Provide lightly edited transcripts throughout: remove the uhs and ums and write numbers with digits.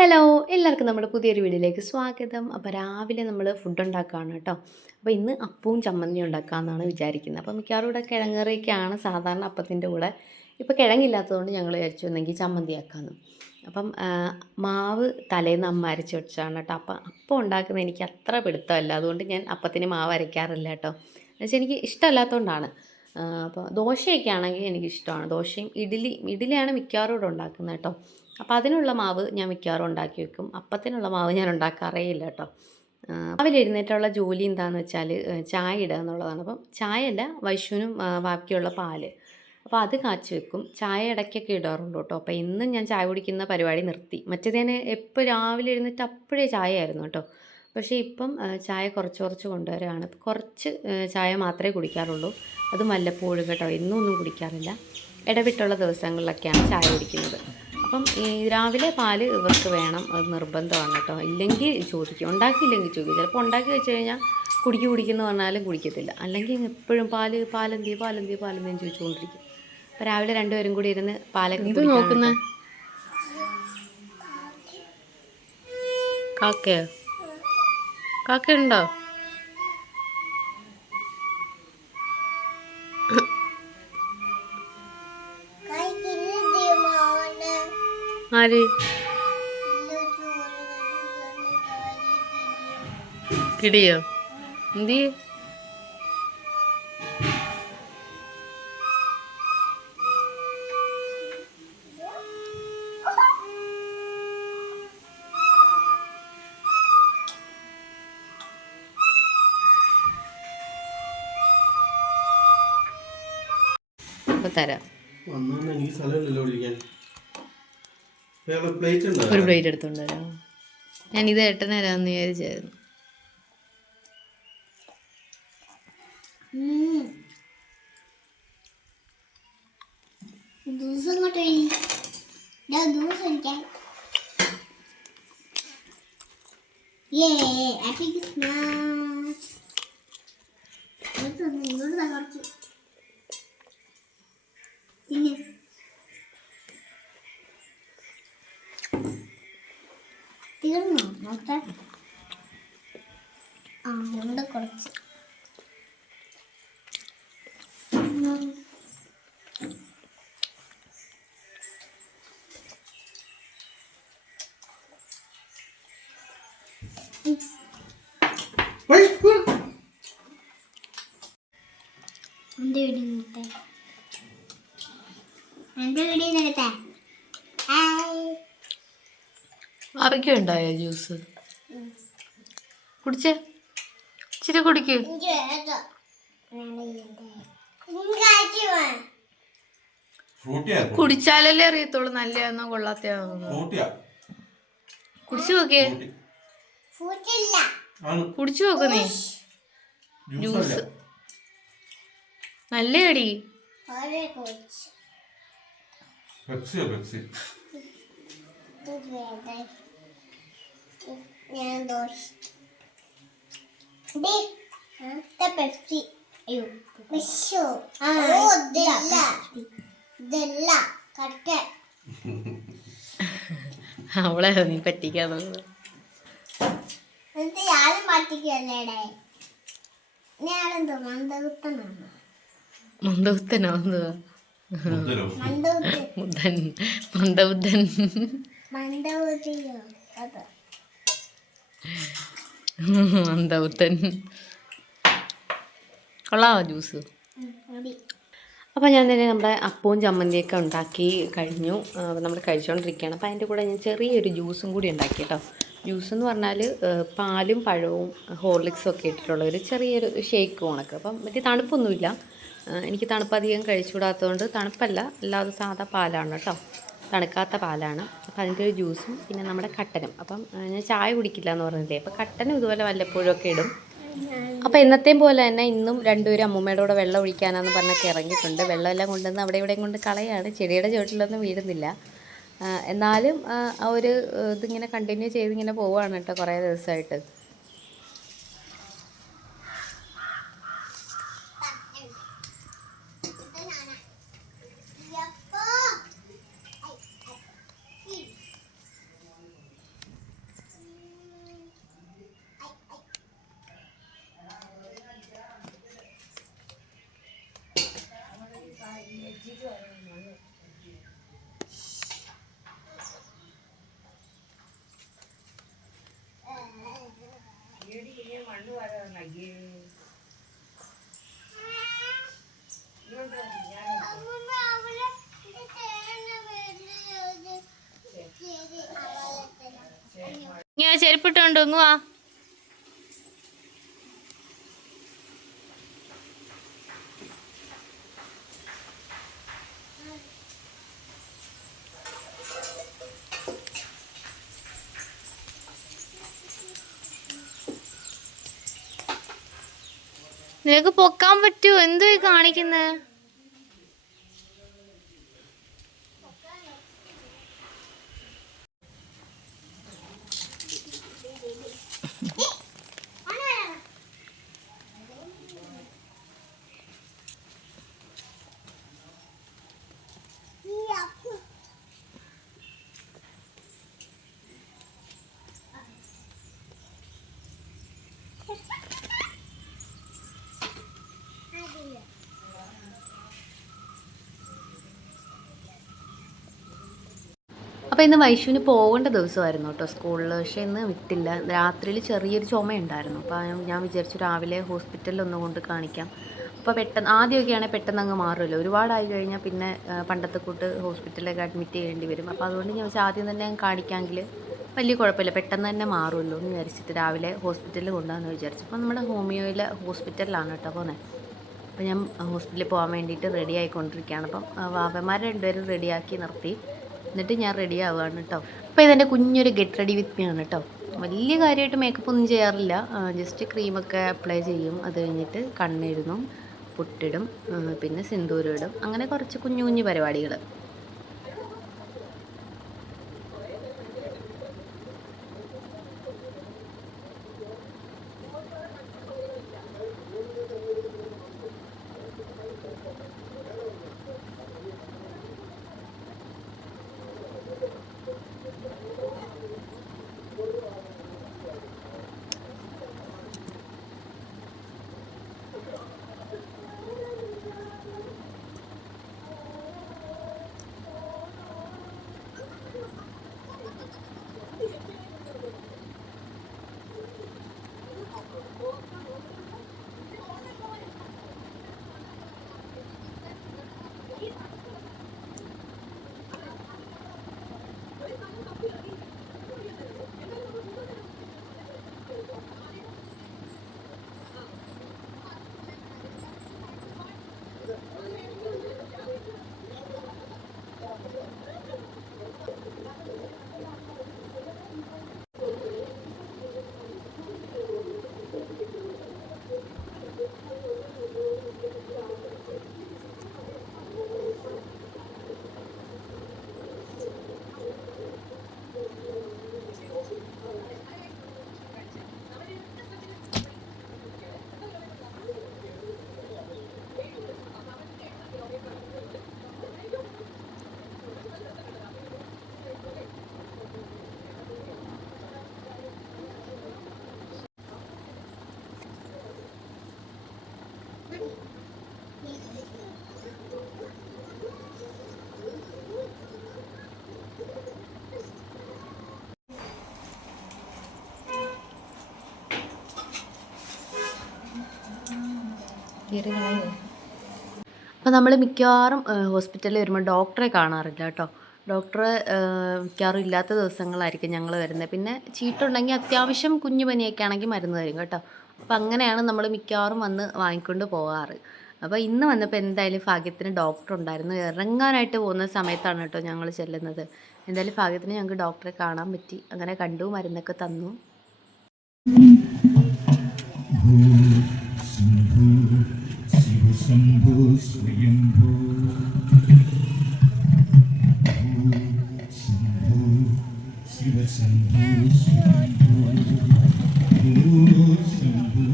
Hello എല്ലാവർക്കും നമ്മുടെ പുതിയൊരു വീഡിയോയിലേക്ക് സ്വാഗതം. അപ്പോൾ രാവിലെ നമ്മൾ ഫുഡ് ഉണ്ടാക്കുകയാണ് കേട്ടോ. അപ്പോൾ ഇന്ന് അപ്പവും ചമ്മന്തിയും ഉണ്ടാക്കാമെന്നാണ് വിചാരിക്കുന്നത്. അപ്പോൾ മിക്കവാറും ഇവിടെ കിഴങ്ങറിയൊക്കെയാണ് സാധാരണ അപ്പത്തിൻ്റെ കൂടെ. ഇപ്പോൾ കിഴങ്ങില്ലാത്തതുകൊണ്ട് ഞങ്ങൾ വിചാരിച്ചു എന്നെങ്കിൽ ചമ്മന്തി ആക്കാമെന്ന്. അപ്പം മാവ് തലേന്ന് അമ്മ അരച്ച് വെച്ചാണ് കേട്ടോ. അപ്പം ഉണ്ടാക്കുന്നത് എനിക്ക് അത്ര പിടുത്തമല്ല, അതുകൊണ്ട് ഞാൻ അപ്പത്തിന് മാവ് അരയ്ക്കാറില്ല കേട്ടോ. എന്നുവെച്ചാൽ എനിക്ക് ഇഷ്ടമല്ലാത്തതുകൊണ്ടാണ്. അപ്പോൾ ദോശയൊക്കെ ആണെങ്കിൽ എനിക്കിഷ്ടമാണ്. ദോശയും ഇഡ്ഡലിയാണ് മിക്കവാറും ഇവിടെ ഉണ്ടാക്കുന്നത് കേട്ടോ. അപ്പോൾ അതിനുള്ള മാവ് ഞാൻ മിക്കവാറും ഉണ്ടാക്കി വെക്കും. അപ്പത്തിനുള്ള മാവ് ഞാൻ ഉണ്ടാക്കാറേ ഇല്ല കേട്ടോ. രാവിലെ എഴുന്നേറ്റുള്ള ജോലി എന്താണെന്ന് വെച്ചാൽ ചായ ഇടുക എന്നുള്ളതാണ്. അപ്പം ചായയല്ല, വൈശുവിനും ബാക്കിയുള്ള പാല്, അപ്പോൾ അത് കാച്ചി വെക്കും. ചായ ഇടയ്ക്കൊക്കെ ഇടാറുണ്ട് കേട്ടോ. അപ്പോൾ ഇന്നും ഞാൻ ചായ കുടിക്കുന്ന പരിപാടി നിർത്തി. മറ്റേത് ഞാൻ എപ്പോൾ രാവിലെ എഴുന്നേറ്റ് അപ്പോഴേ ചായ ആയിരുന്നു കേട്ടോ. പക്ഷേ ഇപ്പം ചായ കുറച്ച് കുറച്ച് കൊണ്ടുവരികയാണ്. കുറച്ച് ചായ മാത്രമേ കുടിക്കാറുള്ളൂ. അതും വല്ലപ്പോഴും കേട്ടോ, എന്നും ഒന്നും കുടിക്കാറില്ല. ഇടവിട്ടുള്ള ദിവസങ്ങളിലൊക്കെയാണ് ചായ കുടിക്കുന്നത്. അപ്പം ഈ രാവിലെ പാല് ഇവർക്ക് വേണം, അത് നിർബന്ധമാണ് കേട്ടോ. ഇല്ലെങ്കിൽ ചോദിക്കും, ഉണ്ടാക്കിയില്ലെങ്കിൽ ചോദിക്കും. ചിലപ്പോൾ ഉണ്ടാക്കി വെച്ച് കഴിഞ്ഞാൽ കുടിക്കുന്നു പറഞ്ഞാലും കുടിക്കത്തില്ല. അല്ലെങ്കിൽ എപ്പോഴും പാലെന്തി ചോദിച്ചുകൊണ്ടിരിക്കും. അപ്പോൾ രാവിലെ രണ്ടുപേരും കൂടി ഇരുന്ന് പാലൊക്കെ നോക്കുന്നത്. കാക്കയുണ്ടോ? ആര് കിടിയോ? എന്തി തരാം. ഒരു പ്ലേറ്റ് എടുത്തോണ്ട് വരാം. ഞാനിത് ഏട്ടന് തരാമെന്ന് വിചാരിച്ചായിരുന്നു. തീർന്നോ? നോട്ടെ. ഉണ്ട് കുറച്ച്. എൻ്റെ വീഡിയോ നേരത്തെ അവയ്ക്കും ഉണ്ടായോ ജ്യൂസ്? കുടിച്ചേ, ഇച്ചിരി കുടിക്കൂ. കുടിച്ചാലല്ലേ അറിയത്തുള്ളൂ നല്ലതാണോ കൊള്ളാത്തയാണോ. കുടിച്ചു നോക്കേ, കുടിച്ചു നോക്ക് നീ. ജ്യൂസ് നല്ലടി. അവളെ നീ പറ്റിക്കാതെ മന്ദബുദ്ധനോ? മന്ദബുദ്ധൻ മന്ദബുദ്ധൻ കൊള്ളാവോ ജ്യൂസ്? അപ്പോൾ ഞാൻ തന്നെ നമ്മുടെ അപ്പവും ചമ്മന്തിയൊക്കെ ഉണ്ടാക്കി കഴിഞ്ഞു. നമ്മൾ കഴിച്ചുകൊണ്ടിരിക്കുകയാണ്. അപ്പോൾ അതിൻ്റെ കൂടെ ഞാൻ ചെറിയൊരു ജ്യൂസും കൂടി ഉണ്ടാക്കി കേട്ടോ. ജ്യൂസ് എന്ന് പറഞ്ഞാൽ പാലും പഴവും ഹോർലിക്സും ഒക്കെ ഇട്ടിട്ടുള്ള ഒരു ചെറിയൊരു ഷേക്ക് കണക്ക്. അപ്പം മറ്റേ തണുപ്പൊന്നുമില്ല. എനിക്ക് തണുപ്പ് അധികം കഴിച്ചുകൂടാത്തതുകൊണ്ട് തണുപ്പല്ല, അല്ലാതെ സാധാ പാലാണ് കേട്ടോ, തണുക്കാത്ത പാലാണ്. അപ്പോൾ അതിൻ്റെ ഒരു ജ്യൂസും പിന്നെ നമ്മുടെ കട്ടനും. അപ്പം ഞാൻ ചായ കുടിക്കില്ല എന്ന് പറഞ്ഞില്ലേ, അപ്പോൾ കട്ടനും ഇതുപോലെ വല്ലപ്പോഴും ഒക്കെ ഇടും. അപ്പോൾ എന്നത്തെയും പോലെ തന്നെ ഇന്നും രണ്ടുപേരും അമ്മൂമ്മയുടെ കൂടെ വെള്ളം ഒഴിക്കാനാന്ന് പറഞ്ഞൊക്കെ ഇറങ്ങിയിട്ടുണ്ട്. വെള്ളമെല്ലാം കൊണ്ടുവന്ന് അവിടെ ഇവിടെയും കൊണ്ട് കളയാണ്. ചെടിയുടെ ചുവട്ടിലൊന്നും വീഴുന്നില്ല. എന്നാലും ആ ഒരു ഇതിങ്ങനെ കണ്ടിന്യൂ ചെയ്തിങ്ങനെ പോവുകയാണ് കേട്ടോ കുറേ ദിവസമായിട്ട്. ചെരുപ്പിട്ടുണ്ടോ ഇങ്ങ് വാ. നിനക്ക് പൊക്കാൻ പറ്റുമോ? എന്തോ കാണിക്കുന്നേ? അപ്പോൾ ഇന്ന് വൈഷുവിന് പോകേണ്ട ദിവസമായിരുന്നു കേട്ടോ സ്കൂളിൽ. പക്ഷേ ഇന്ന് വിട്ടില്ല. രാത്രിയിൽ ചെറിയൊരു ചുമയുണ്ടായിരുന്നു. അപ്പോൾ ഞാൻ വിചാരിച്ചു രാവിലെ ഹോസ്പിറ്റലിൽ ഒന്നും കൊണ്ട് കാണിക്കാം. അപ്പോൾ പെട്ടെന്ന് ആദ്യമൊക്കെ ആണെങ്കിൽ പെട്ടെന്ന് അങ്ങ് മാറുമല്ലോ. ഒരുപാടായി കഴിഞ്ഞാൽ പിന്നെ പണ്ടത്തെ കൂട്ട് ഹോസ്പിറ്റലിലേക്ക് അഡ്മിറ്റ് ചെയ്യേണ്ടി വരും. അപ്പോൾ അതുകൊണ്ട് ഞാൻ വെച്ചാൽ ആദ്യം തന്നെ കാണിക്കാമെങ്കിൽ വലിയ കുഴപ്പമില്ല, പെട്ടെന്ന് തന്നെ മാറുമല്ലോ എന്ന് വിചാരിച്ചിട്ട് രാവിലെ ഹോസ്പിറ്റലിൽ കൊണ്ടുപോകാമെന്ന് വിചാരിച്ചു. അപ്പോൾ നമ്മുടെ ഹോമിയോയിലെ ഹോസ്പിറ്റലിലാണ് കേട്ടോ പോകുന്നത്. അപ്പോൾ ഞാൻ ഹോസ്പിറ്റലിൽ പോകാൻ വേണ്ടിയിട്ട് റെഡി ആയിക്കൊണ്ടിരിക്കുകയാണ്. അപ്പം വാവന്മാർ രണ്ടുപേരും റെഡിയാക്കി നിർത്തി. എന്നിട്ട് ഞാൻ റെഡി ആവുകയാണ് കേട്ടോ. അപ്പോൾ ഇതെൻ്റെ കുഞ്ഞൊരു ഗെറ്റ് റെഡി വിത്ത് മീ ആണ് കേട്ടോ. വലിയ കാര്യമായിട്ട് മേക്കപ്പ് ഒന്നും ചെയ്യാറില്ല. ജസ്റ്റ് ക്രീമൊക്കെ അപ്ലൈ ചെയ്യും. അത് കഴിഞ്ഞിട്ട് കണ്ണെഴുതും, പൊട്ടിടും, പിന്നെ സിന്ദൂരം ഇടും. അങ്ങനെ കുറച്ച് കുഞ്ഞു കുഞ്ഞു പരിപാടികൾ. അപ്പോൾ നമ്മൾ മിക്കവാറും ഹോസ്പിറ്റലിൽ വരുമ്പോൾ ഡോക്ടറെ കാണാറില്ല കേട്ടോ. ഡോക്ടറെ മിക്കവാറും ഇല്ലാത്ത ദിവസങ്ങളായിരിക്കും ഞങ്ങൾ വരുന്നത്. പിന്നെ ചീട്ടുണ്ടെങ്കിൽ അത്യാവശ്യം കുഞ്ഞു പനിയൊക്കെ ആണെങ്കിൽ മരുന്ന് തരും കേട്ടോ. അപ്പോൾ അങ്ങനെയാണ് നമ്മൾ മിക്കവാറും വന്ന് വാങ്ങിക്കൊണ്ട് പോകാറ്. അപ്പോൾ ഇന്ന് വന്നപ്പോൾ എന്തായാലും ഭാഗ്യത്തിന് ഡോക്ടർ ഉണ്ടായിരുന്നു. ഇറങ്ങാനായിട്ട് പോകുന്ന സമയത്താണ് കേട്ടോ ഞങ്ങൾ ചെല്ലുന്നത്. എന്തായാലും ഭാഗ്യത്തിന് ഞങ്ങൾക്ക് ഡോക്ടറെ കാണാൻ പറ്റി. അങ്ങനെ കണ്ടു, മരുന്നൊക്കെ തന്നു. ശംഭോ സ്വയംഭോ ശംഭോ ശിവശംഭോ സ്വയംഭോ ശംഭോ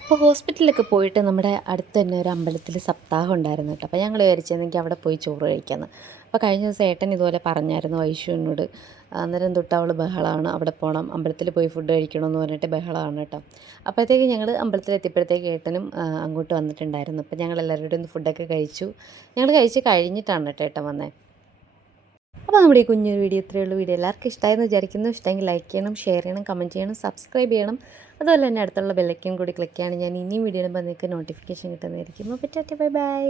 അപ്പോൾ ഹോസ്പിറ്റലിലൊക്കെ പോയിട്ട് നമ്മുടെ അടുത്ത് തന്നെ ഒരു അമ്പലത്തിൽ സപ്താഹം ഉണ്ടായിരുന്നു കേട്ടോ. അപ്പോൾ ഞങ്ങൾ വിചാരിച്ചെങ്കിൽ അവിടെ പോയി ചോറ് കഴിക്കാമെന്ന്. അപ്പോൾ കഴിഞ്ഞ ദിവസം ഏട്ടൻ ഇതുപോലെ പറഞ്ഞായിരുന്നു വൈഷുവിനോട്. അന്നേരം തൊട്ട് അവൾ ബഹളമാണ്, അവിടെ പോകണം, അമ്പലത്തിൽ പോയി ഫുഡ് കഴിക്കണമെന്ന് പറഞ്ഞിട്ട് ബഹളമാണ് കേട്ടോ. അപ്പോഴത്തേക്ക് ഞങ്ങൾ അമ്പലത്തിലെത്തിയപ്പോഴത്തേക്ക് ഏട്ടനും അങ്ങോട്ട് വന്നിട്ടുണ്ടായിരുന്നു. അപ്പോൾ ഞങ്ങൾ എല്ലാവരും കൂടി ഒന്ന് ഫുഡൊക്കെ കഴിച്ചു. ഞങ്ങൾ കഴിച്ച് കഴിഞ്ഞിട്ടാണ് കേട്ടോ ഏട്ടൻ വന്നത്. അപ്പോൾ അപ്പോൾ നമ്മുടെ ഈ കുഞ്ഞൊരു വീഡിയോ ഇത്രയേ ഉള്ളൂ. വീഡിയോ എല്ലാവർക്കും ഇഷ്ടമായെന്ന് വിചാരിക്കുന്നു. ഇഷ്ടമെങ്കിൽ ലൈക്ക് ചെയ്യണം, ഷെയർ ചെയ്യണം, കമൻറ്റ് ചെയ്യണം, സബ്സ്ക്രൈബ് ചെയ്യണം. അതുപോലെ തന്നെ അടുത്തുള്ള ബെല്ലൈക്കൻ കൂടി ക്ലിക്ക് ചെയ്യണം. ഞാൻ ഇനിയും വീഡിയോ ഇടുമ്പോൾ നിങ്ങൾക്ക് നോട്ടിഫിക്കേഷൻ കിട്ടുന്നതായിരിക്കും. അപ്പോൾ ടാറ്റ ബൈ ബൈ.